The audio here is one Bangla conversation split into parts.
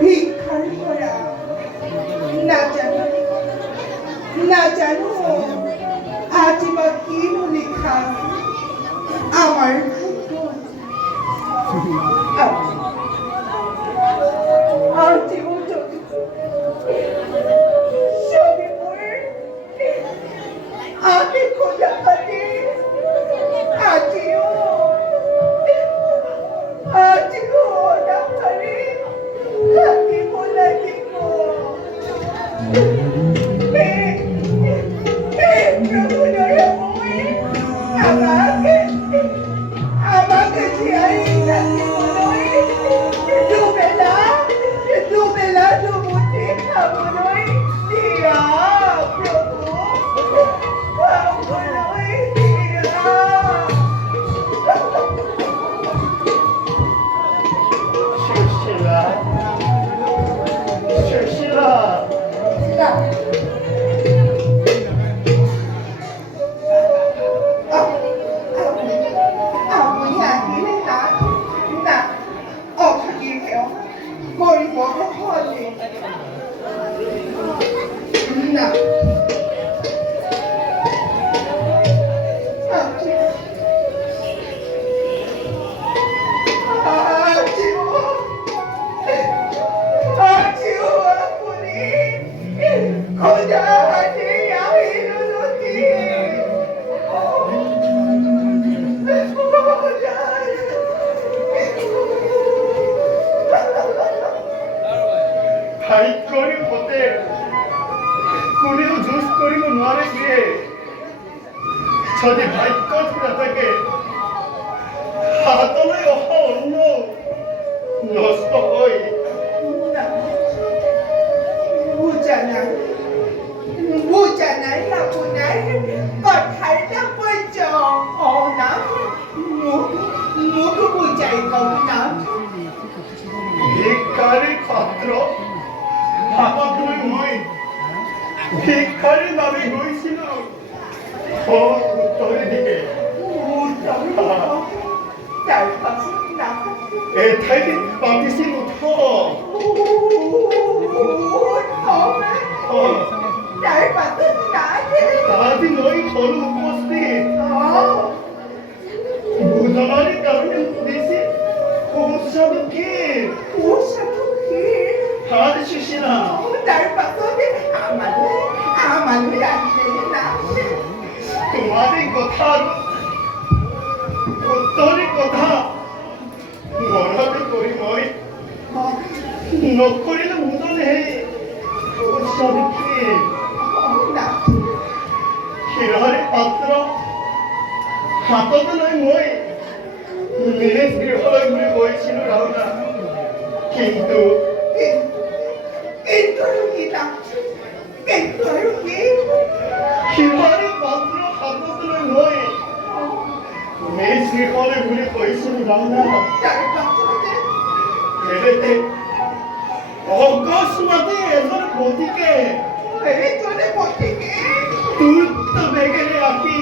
ভিক্ষার করা না জানো না জানো আজ বা কি লেখা আমার ভাগ্য আজও যদি সবে মোর আগে খোঁজা পাতে আজিও না পারে থাকিব লাগিব প্রভু দয়াময় আমাকে আমাকে জিয়াই থাকিবলৈ দুবেলা দুমুঠি খাবলৈ দিয়া প্ৰভু খাবলৈ দিয়া সুশীলা সুশীলা আপুনি আহিলে না অথাকিলেও কৰিব সহজে না আজিও আপুনি খোজা হাতে আহিলো নদী ফাইট কৰি হতে কোনেও যুঁজ কৰিব নোৱাৰে দিয়ে যদি ভাগ্যত নাথাকে হাতলৈ অহা অন্ন নষ্ট হৈ বুজা নাই আপোনাৰ কথাৰ তাৎপৰ্য না মোক বুজাই কওক না ভিক্ষাৰী পাত্ৰ হাতত লৈ মই ভিক্ষাৰীৰ বাবে গৈছিলো উত্তৰে দিকে তাৰ পাছত না এঠাইত পাতিছিলো তাৰ পাছত আজি মই ঘৰ উপস্থিত ভোজনাৰীৰ কাৰণে সুধিছিল সুস্বাদু কি হাত সুশীলা তাৰ পাছত আমালৈ আহিলে না তোমাৰে কথা আৰু উত্তৰে কথা মনতে কৰি মই নকৰিলে ভোজনে সুস্বাদু কি ক্ষীৰৰে পাত্ৰ হাতত লৈ মই নিজ গৃহলৈ বুলি গৈছিলো ৰাওনা কিন্তু ক্ষীৰৰে পাত্ৰ হাতত লৈ মই নিজ গৃহলৈ বুলি কৈছিলো ৰাওনা অকস্মাতে এজন পতিকে তুৰ্ত বেগেৰে আহি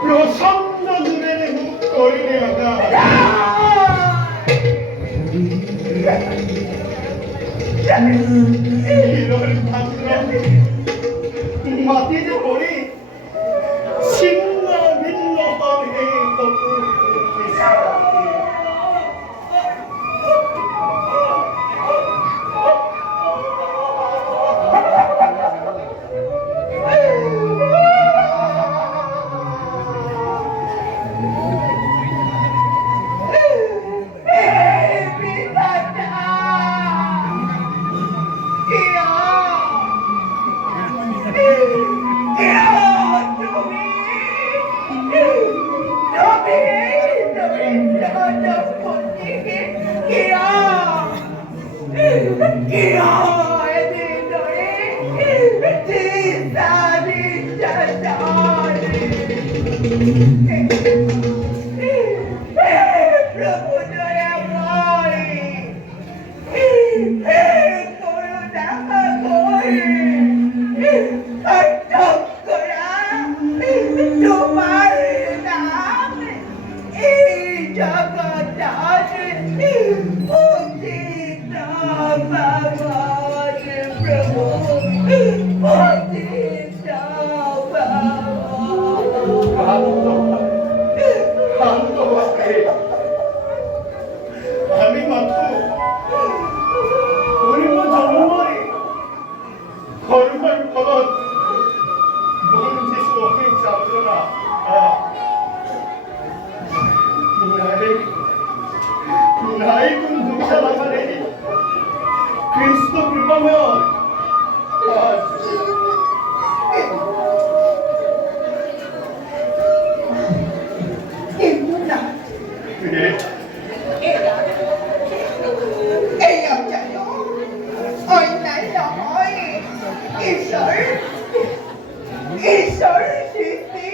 প্ৰচণ্ড জোৰেৰে মোক কৰিলে আঘাত মাটিতে পৰি ছিন্ন ভিন্ন হল সেই সপোন জগৎ শান্ত বাপরে আমি মাত্র গরিব জন্মই কর্মের ফলত বঞ্চিত হয়ে যাত্রা নাই কোন দুঃখা লাগারে খ্রিস্ট কৃপাময় আজ কিন্তু না এই অঞ্চল অন্যায় নহয় ঈশ্বর ঈশ্বর সৃষ্টি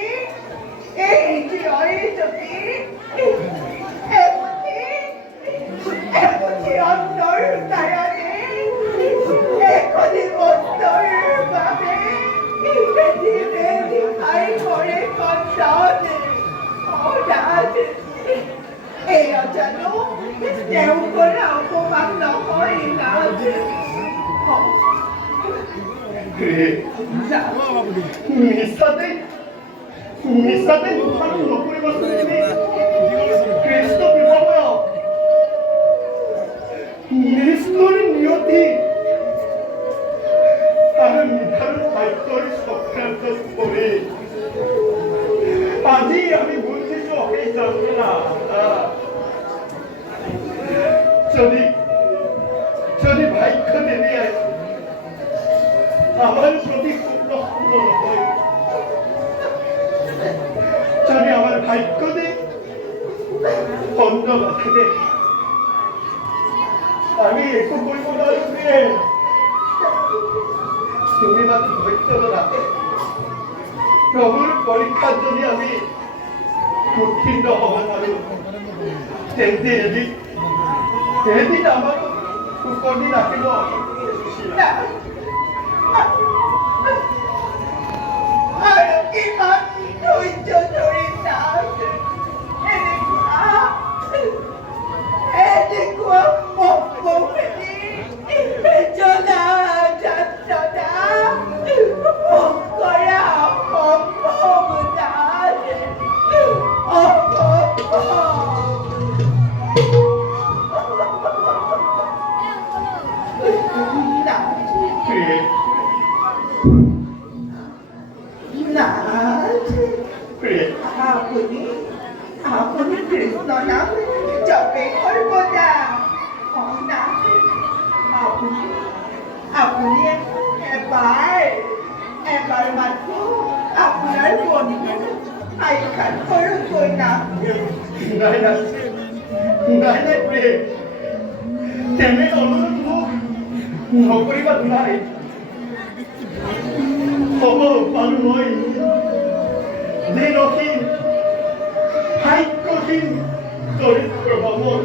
এই জীবনে যদি এমনি অন্তর তায়ারে এখনি অন্তর ভাবে ধীরে দিখাই করে সন্তান অনাথ এই অজানো কেউ করে অপমান নহয় না মিছাতে দুখান নকৰিবাচোন খ্ৰীষ্ট কৃপাময় নিষ্ঠুৰ নিয়তি আৰু নিধাৰ ভাগ্যৰ চক্ৰান্ত কৰি আজি আমি বুজিছো সেই যন্ত্ৰণা যদি ভাগ্য দেৱীয়ে আমার প্রতি পূর্ণ নহয় যদি আমার ভাগ্য দে বন্ধ নাথাকে আমি একো কৰিব নোৱাৰো তুমি মাত্ৰ ধৈৰ্য ধৰা প্ৰভুৰ পৰীক্ষাত যদি আমি উত্তীৰ্ণ হ'ব পাৰো তেন্তে এদিন আমাৰ সুখৰ দিন আহিব আর ইমান ধৈর্য ধরে না এনেকুৱা মুখেদি জনা যাত্ৰা কৰা অসম্ভৱ আপনি কৃষ্ণ নাম জপে সর্বদা আপনি এবার মাত্র আপনার বন্ধু আইখান করুন না নাই প্ৰিয়ে তেনে অনুৰোধ মোক নকৰিবা নাই হ'ব পাৰো মই দিনহীন ভাগ্যহীন চৰিত্ৰ ভ্ৰমণ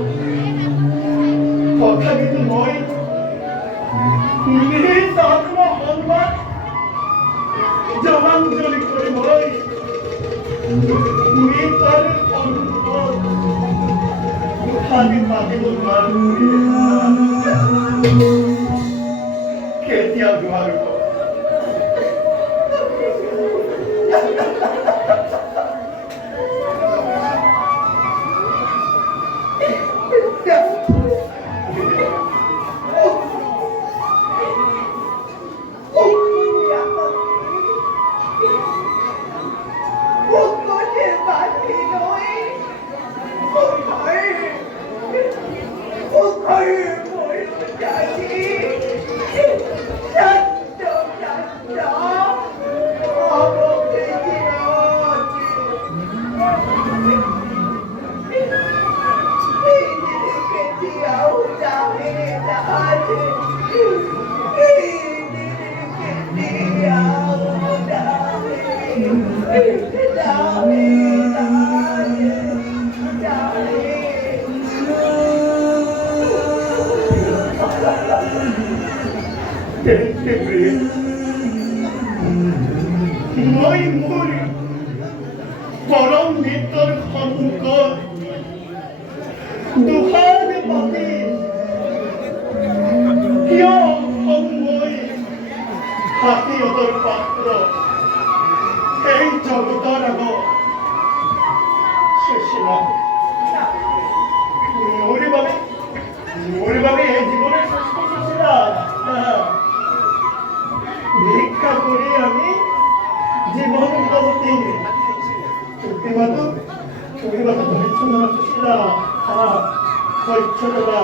তথাপিতো মই নিজ আত্মসন্মান জলাঞ্জলি কৰি মই নিজৰ সন্মুখত দুখানি পাতিব নোৱাৰো কেতিয়া নোৱাৰো মই মোৰ পৰম মিত্ৰৰ সন্মুখত দুহাতে পাতি কিয় মই হাতীয়তৰ পাত্ৰ এই জগতৰ আগত সুশীলা মোৰ বাবে এই জীৱনে শ্ৰেষ্ঠ সুশীলা ভিক্ষা কৰি আমি জীবন উদ্ভাবতী তুমি মাতো ধৈর্য ধরা সুশীলা ধৈর্য ধরা